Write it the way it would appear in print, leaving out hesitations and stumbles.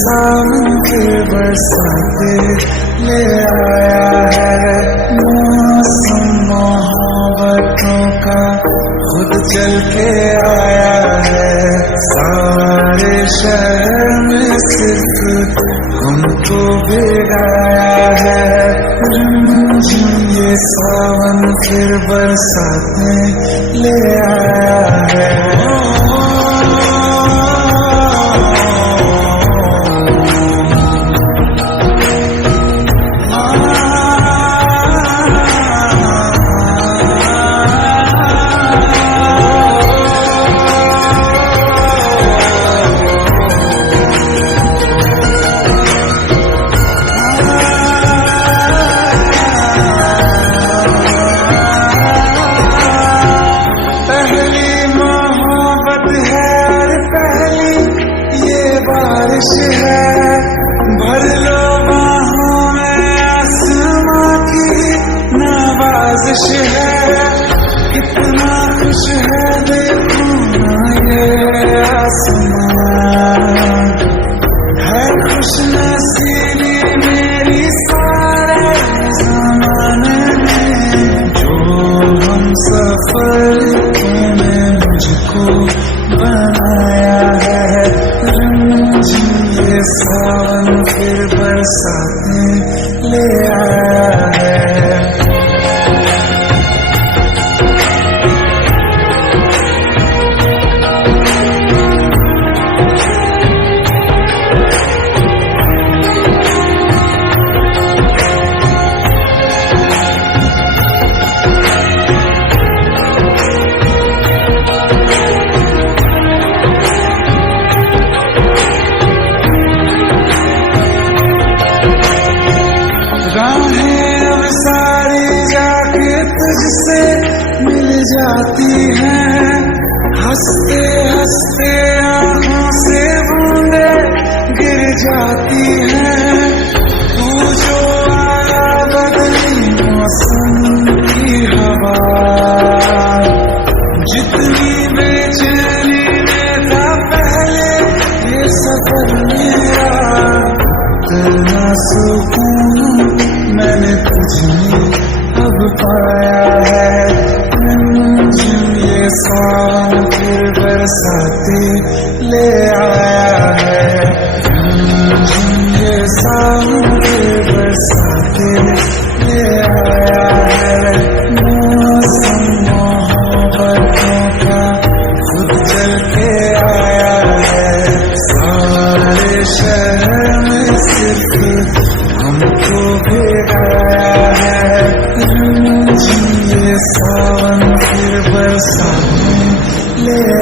सावन के बरसाते ले आया है। मौसम मोहब्बतों का खुद चल के आया है। सारे शहर में सिर्फ हमको भिगाया है। ये सावन फिर बरसाते ले आया है। बारिश है भर लो बाहों में, आसमां की नवाजिश है। कितना खुश है देखो ना ये आसमां, है खुश नसीबी मेरी सारे ज़माने में। जो हम सफर तूने मुझको बनाया है। ये सावन फिर बरसाते ले आया है। राहें अब सारी जाके तुझसे मिल जाती हैं। हंसते हंसते आँखों से बूंदे गिर जाती हैं। तू जो आया बदली मौसम की हवा, जितनी बेचैनी में था पहले ये सफर मेरा, इतना सुकून मैंने तुझमें अब पाया है। ये सावन फिर बरसाते ले आया है। ये सावन फिर बरसाते ले आया है। मौसम मोहब्बतों का खुद चल के आया है। सारे शहर में सिर्फ हमको भिगाया है। ये सावन फिर बरसाते ले